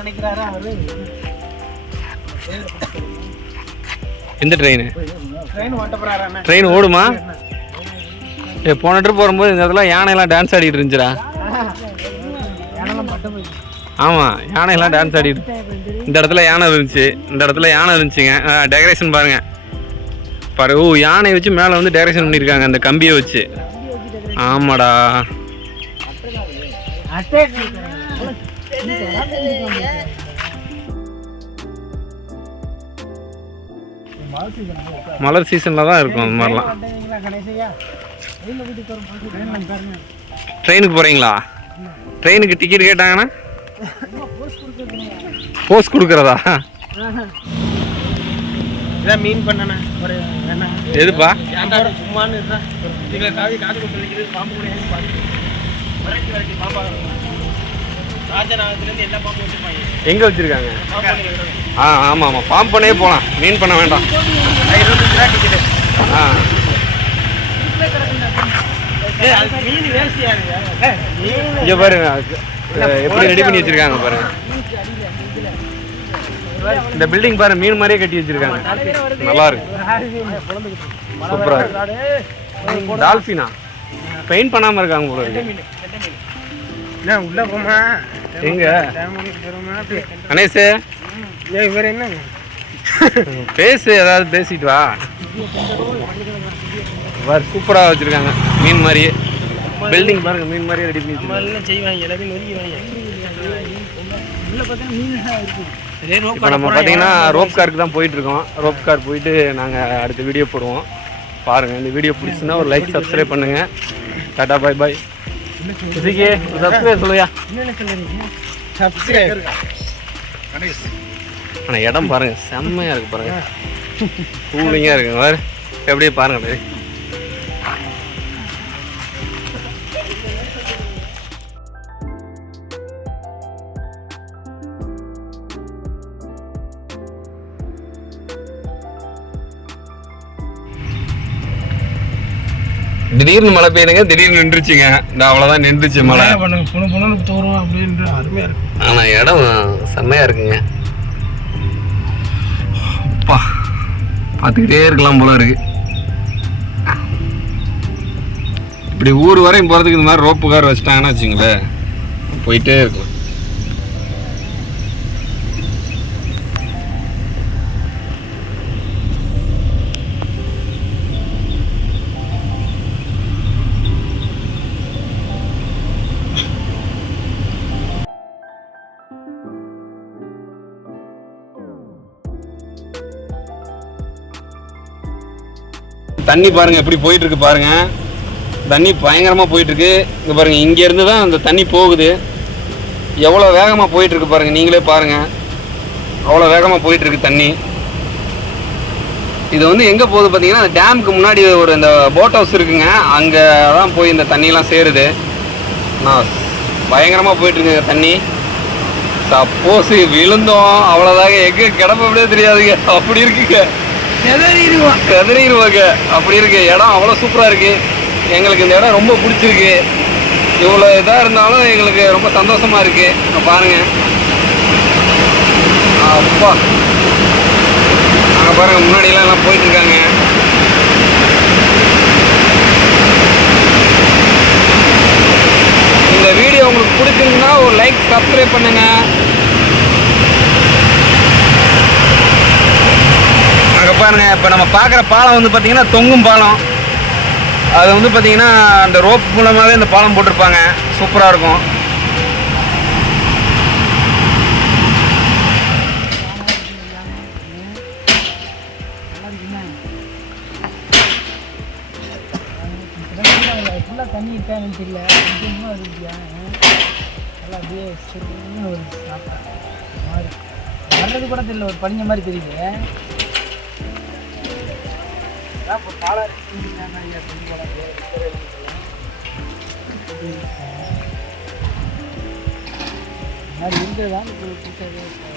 நினைக்கிறாரா அவரு? எந்த train train ஓட்ட போறாரா ட்ரெயின் ஓடுமா? ஏ போன ட்ரிப் வரும்போது இந்த இடத்துல யானையெல்லாம் டான்ஸ் ஆடிட்டு இருந்துச்சுடா. ஆமாம் யானையெல்லாம் டான்ஸ் ஆடிட்டு இந்த இடத்துல யானை இருந்துச்சு இந்த இடத்துல யானை இருந்துச்சுங்க டெக்கரேஷன் பாருங்க. பாரு ஓ யானை வச்சு மேலே வந்து டெக்கரேஷன் பண்ணியிருக்காங்க அந்த கம்பியை வச்சு. ஆமாடா. மலர் சீசனில் தான் இருக்கும் அந்த மாதிரிலாம். ட்ரெயினுக்கு போகிறீங்களா ட்ரெயினுக்கு டிக்கெட் கேட்டாங்கன்னா? போஸ்ட் கொடுக்குறதா? இதான் மீன் ஒரு என்ன? எதுப்பா? ஏன்டா சும்மான்னு இருந்தா? இதுல காவி காது கொண்டு வைக்கிறது பாம்பு கூட பாருங்க. வெரைட்டி வெரைட்டி பாம்பா எங்கே வச்சுருக்காங்க. ஆ ஆமாம் ஆமாம் ஃபார்ம் பண்ணே போகலாம் மீன் பண்ண வேண்டாம். ஆ. இங்கே பாருங்க. எப்படி ரெடி பண்ணி வச்சிருக்காங்க பாருங்க. இந்த பில்டிங் பாருங்க மீன் மாதிரியே கட்டி வச்சிருக்காங்க. நல்லா இருக்கு. சூப்பரா இருக்கு. டால்ஃபினா பெயிண்ட் பண்ணாம இருக்காங்க போல இருக்கு. என்ன உள்ள போமா? எங்க? கணேஷ் இவர் என்ன? பேசு ஏதாவது பேசிட்டு வா. பாரு சூப்பரா வச்சிருக்காங்க. மீன் மாதிரியே. பில்டிங் பாருங்க மீன் மாதிரியே ரெடி பண்ணி செய்வாங்க எல்லாத்தையும் நொறுக்கிவாங்க நம்ம பார்த்தீங்கன்னா ரோப் காருக்கு தான் போயிட்டு இருக்கோம் ரோப் கார் போயிட்டு நாங்கள் அடுத்த வீடியோ போடுவோம். பாருங்க இந்த வீடியோ பிடிச்சுன்னா ஒரு லைக் சப்ஸ்கிரைப் பண்ணுங்க. டாடா பாய் பாய் இதுக்கே சப்ஸ்கிரைப் சொல்லுயா? சப்ஸ்கிரைப் ஆனால் இடம் பாருங்க செம்மையா இருக்கு பாருங்க. கூலிங்காக இருக்குங்க பாரு. எப்படியே பாருங்க திடீர்னு மழை பெய்யுதுங்க திடீர்னு நின்றுச்சுங்க. இந்த அவ்வளோதான் நின்றுச்சு மழை. ஆனால் இடம் செம்மையா இருக்குங்க. அப்பா பார்த்துக்கிட்டே இருக்கலாம் போல இருக்கு. இப்படி ஊர் வரையும் போகிறதுக்கு இந்த மாதிரி ரோப்பு கார் வச்சிட்டாங்கன்னா வச்சுங்களேன் போயிட்டே இருக்கும். தண்ணி பாருங்கள் எப்படி போயிட்டுருக்கு பாருங்கள் பாருங்க. தண்ணி பயங்கரமாக போயிட்டுருக்கு. இங்கே பாருங்கள் இங்கேருந்து தான் அந்த தண்ணி போகுது. எவ்வளோ வேகமாக போயிட்டுருக்கு பாருங்கள் நீங்களே பாருங்கள் அவ்வளோ வேகமாக போயிட்டுருக்கு தண்ணி. இது வந்து எங்கே போகுது பார்த்தீங்கன்னா அந்த டேமுக்கு முன்னாடி ஒரு இந்த போட் ஹவுஸ் இருக்குங்க. அங்கே தான் போய் இந்த தண்ணியெலாம் சேருது. நான் பயங்கரமாக போயிட்டுருக்குங்க தண்ணி. சப்போஸ் விழுந்தோம் அவ்வளோதாங்க எங்கே கிடப்ப தெரியாதுங்க. அப்படி இருக்குங்க. கதறிடுவாங்க. அப்படி இருக்கு. இடம் அவ்வளோ சூப்பராக இருக்கு. எங்களுக்கு இந்த இடம் ரொம்ப பிடிச்சிருக்கு. இவ்வளோ இதாக இருந்தாலும் எங்களுக்கு ரொம்ப சந்தோஷமா இருக்கு. இங்க பாருங்க. அப்பா. அங்கே பாருங்க முன்னாடியெல்லாம் எல்லாம் போயிட்டு இருக்காங்க இந்த வீடியோ உங்களுக்கு பிடிச்சிருந்தா ஒரு லைக் சப்ஸ்கிரைப் பண்ணுங்க. அங்கே பாருங்கள் இப்போ நம்ம பார்க்குற பாலம் வந்து பார்த்திங்கன்னா தொங்கும் பாலம். அது வந்து பார்த்திங்கன்னா அந்த ரோப் மூலமாகவே இந்த பாலம் போட்டிருப்பாங்க. சூப்பராக இருக்கும். ஃபுல்லாக தண்ணி இருக்கான்னு தெரியல கொஞ்சமாக இருக்கியா நல்லா அப்படியே ஒரு மாதிரி வர்றது கூட தெரியல ஒரு பனிஞ்ச மாதிரி தெரியுது. அதான் இப்போ மாதிரி புதுசாக